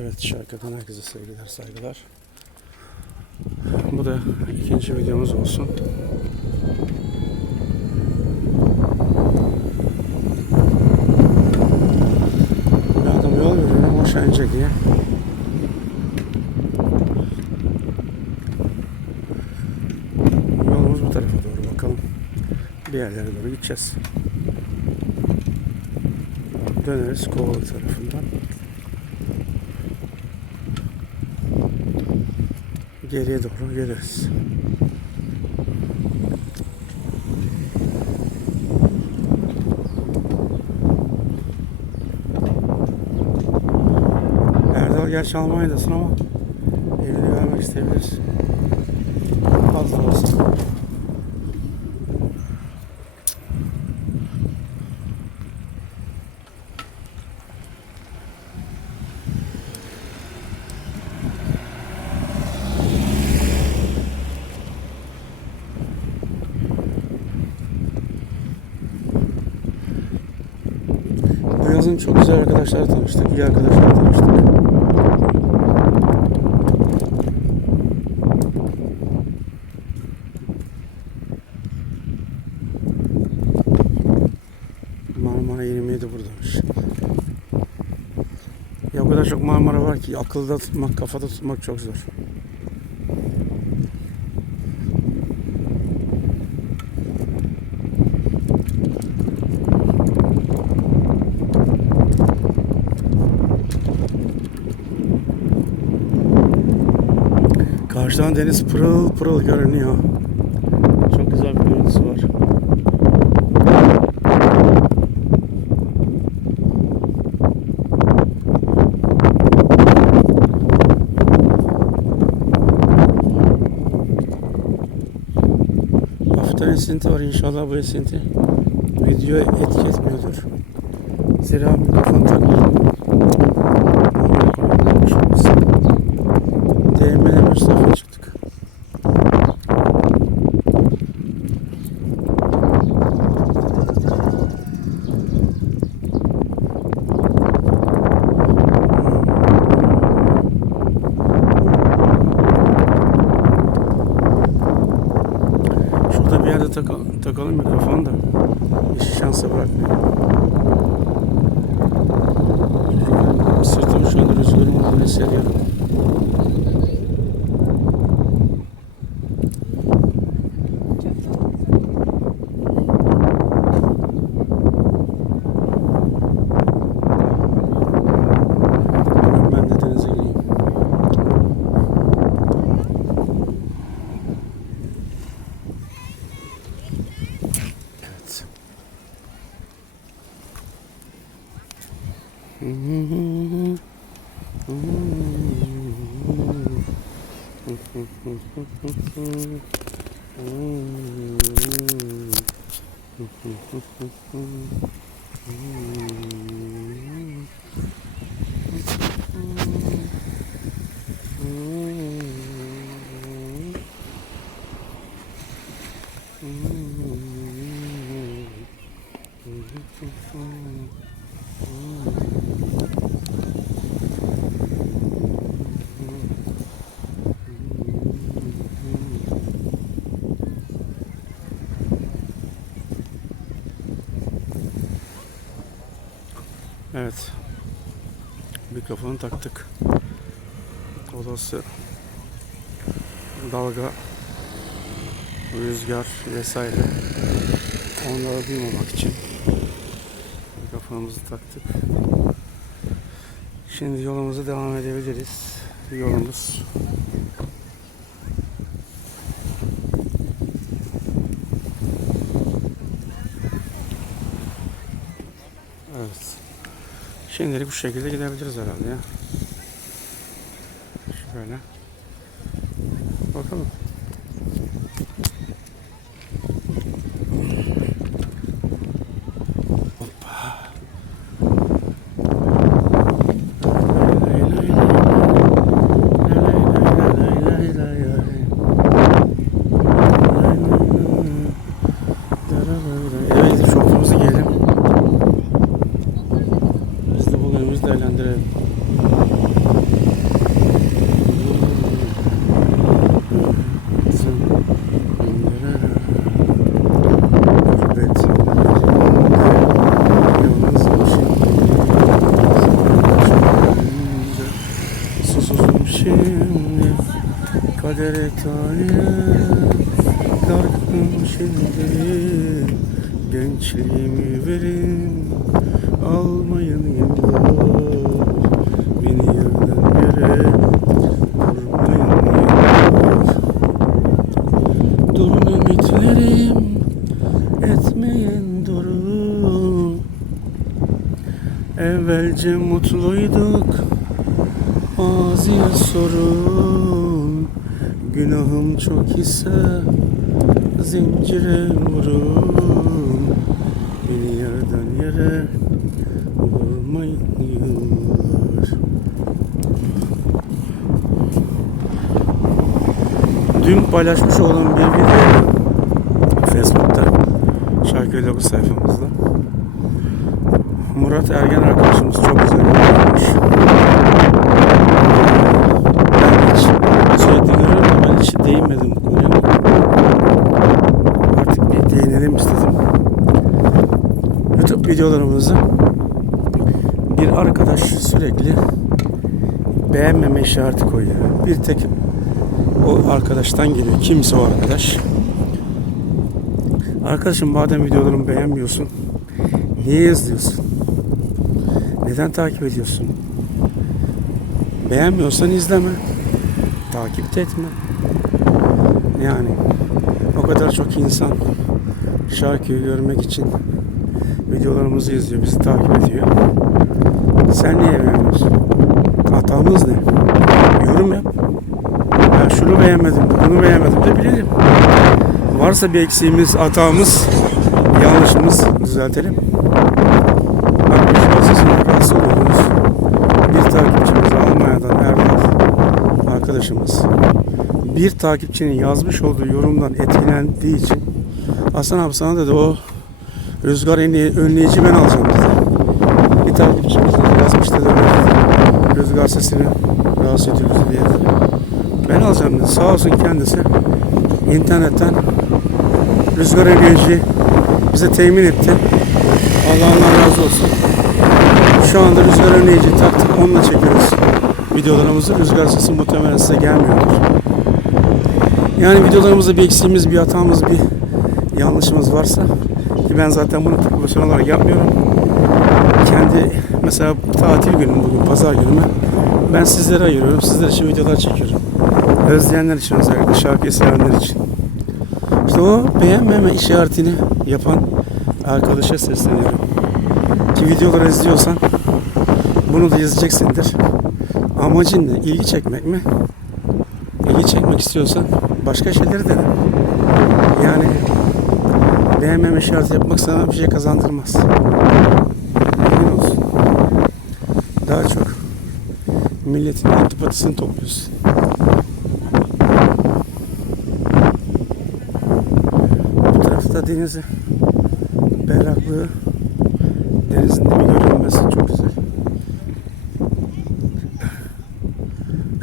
Evet şarkıdan herkese sevgiler saygılar. Bu da ikinci videomuz olsun. Bir adam yol veriyor ama aşağı inecek diye. Yolumuz bu tarafa doğru bakalım. Bir yerlere doğru gideceğiz. Döneriz Kovalık tarafından. Geriye doğru geliriz. Erdal gerçi Almanya'dasın ama evini görmek isteyebiliriz. Fazla olsun. Çok güzel arkadaşlar tanıştık. iyi arkadaşlar tanıştık. Marmara 27 buradaymış. Ya o kadar çok Marmara var ki akılda tutmak, kafada tutmak çok zor. Karşıdan deniz pırıl pırıl görünüyor. Çok güzel bir görüntüsü var. Hafiften esinti var inşallah bu esinti videoya etki etmiyordur. Zira mikrofon takmadım. Takalım, takalım mikrofonu da işi şansa bırakmayalım. Sırtım şu anda rüzgarın olduğunu hissediyorum. Bugün ben de denize gireyim. Evet. Evet. Mikrofonu taktık. Odası dalga, rüzgar vesaire onları duymamak için mikrofonumuzu taktık. Şimdi yolumuza devam edebiliriz. Yolumuz Evet. Şimdilik bu şekilde gidebiliriz herhalde ya. Şöyle. Bakalım. Kadere talip şimdi. Gençliğimi verin Almayın yıllar Beni yerden yere Vurmayın yıllar Durun ümitlerim Etmeyin durun Evvelce mutluyduk Maziye sorun Günahım çok ise Zincire vurun Beni yerden yere Vurmayın Dün paylaşmış olan bir video Facebook'ta Şarkı Logo sayfamızda Murat Ergen arkadaşımız çok güzel yapmış. Ben hiç sürekli görüyorum ama ben hiç değinmedim konuya. Artık bir değinelim istedim. YouTube videolarımızı bir arkadaş sürekli beğenmeme işareti koyuyor. Bir tek o arkadaştan geliyor. Kimse o arkadaş. Arkadaşım madem videolarımı beğenmiyorsun niye izliyorsun? Neden takip ediyorsun? Beğenmiyorsan izleme. Takip de etme. Yani o kadar çok insan şarkıyı görmek için videolarımızı izliyor, bizi takip ediyor. Sen niye beğenmiyorsun? Hatamız ne? Yorum yap. Ben şunu beğenmedim, bunu beğenmedim de bilelim. Varsa bir eksiğimiz, hatamız, yanlışımız düzeltelim. Bak biz fazlasıyla rahatsız oluyoruz. Bir takipçimiz Almanya'dan Erdal arkadaşımız bir takipçinin yazmış olduğu yorumdan etkilendiği için Hasan abi sana dedi o rüzgar önleyici, ben alacağım dedi. Bir takipçimiz yazmış dedi "Öyle rüzgar sesini rahatsız ediyoruz diye dedi. Ben alacağım dedi. Sağ olsun kendisi internetten rüzgar önleyici bize temin etti. Allah ondan razı olsun. Şu anda rüzgar önleyici taktık onunla çekiyoruz videolarımızı. Rüzgar sesi muhtemelen size gelmiyordur. Yani videolarımızda bir eksiğimiz, bir hatamız, bir yanlışımız varsa ki ben zaten bunu profesyonel olarak yapmıyorum. Kendi mesela tatil günüm bugün pazar günüme ben sizlere ayırıyorum. Sizler için videolar çekiyorum. Özleyenler için özellikle şarkıyı sevenler için. İşte o beğenmeme işaretini yapan arkadaşa sesleniyorum. Ki videoları izliyorsan bunu da izleyeceksindir. Amacın ne? İlgi çekmek mi? İlgi çekmek istiyorsan başka şeyleri dene. Yani beğenmeme işareti yapmak sana bir şey kazandırmaz. Bilgin olsun. Daha çok milletin antipatisini topluyorsun. Bu tarafta denizi berraklığı denizin dibi görünmesi çok güzel.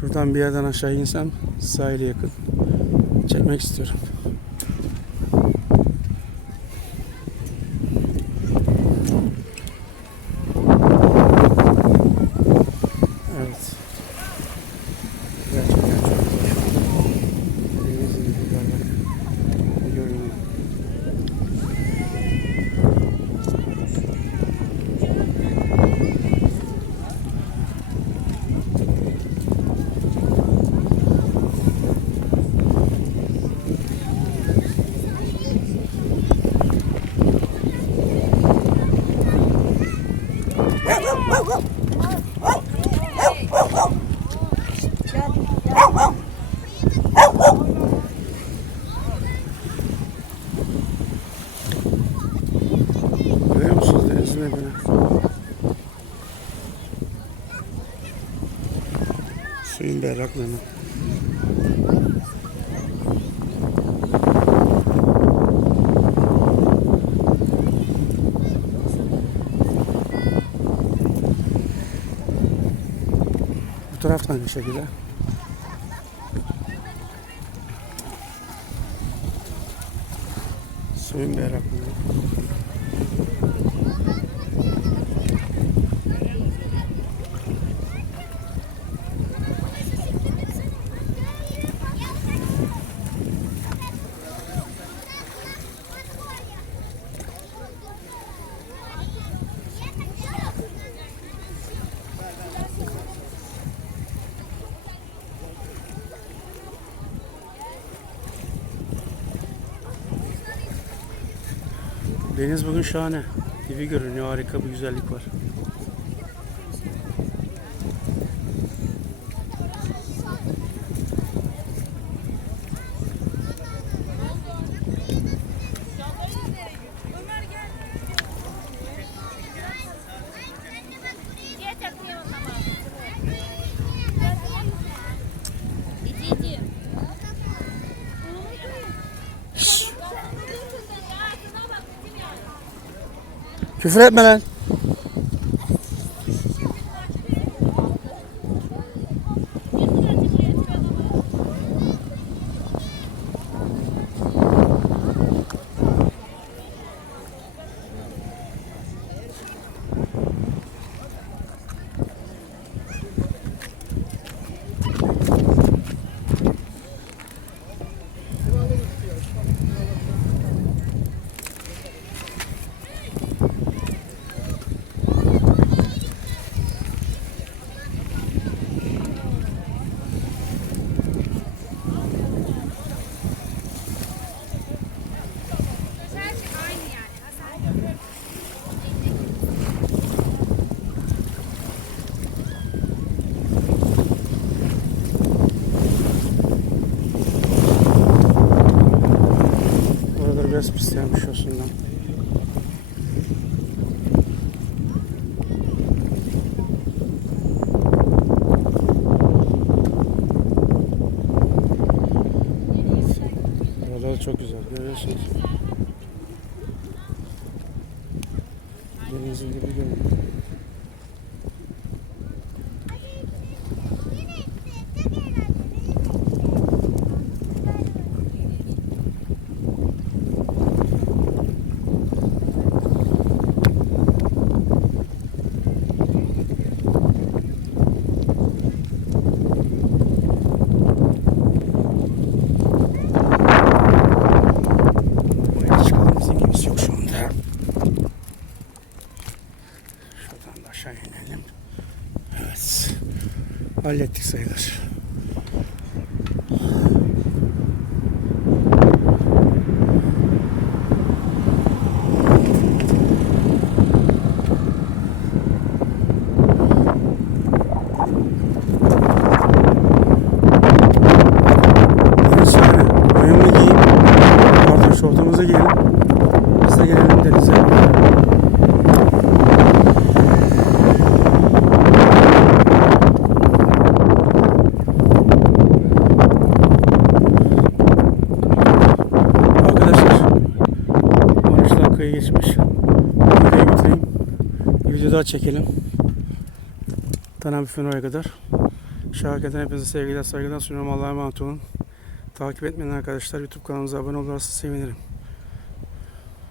Şuradan bir yerden aşağı insem sahile yakın çekmek istiyorum. Evet. Gerçekten çok güzel. Denizin dibi berrak. Görünüyor. Görüyor musunuz denizin dibini? Suyun berraklığını. Bu taraftan aynı şekilde. Suyun berraklığı. Deniz bugün şahane. Dibi görünüyor. Harika bir güzellik var. Küfür etme lan. Görüyorsunuz. Denizin dibi görünüyor. Buraya çıkalım bizim gemisi yok şu anda. Şuradan da aşağı inelim. Evet. Hallettik sayılır. Deniz şahane. Boyumu giyeyim. Pardon şortumuzu giyelim. Biz de gelelim denize. Arkadaşlar 13 dakikayı geçmiş. Videoyu bitireyim. Bir video daha çekelim. Tanabüfen oraya kadar. Şarkıdan hepinize sevgiler saygılar sunuyorum. Allah'a emanet olun. Takip etmeyen arkadaşlar YouTube kanalımıza abone olursa sevinirim.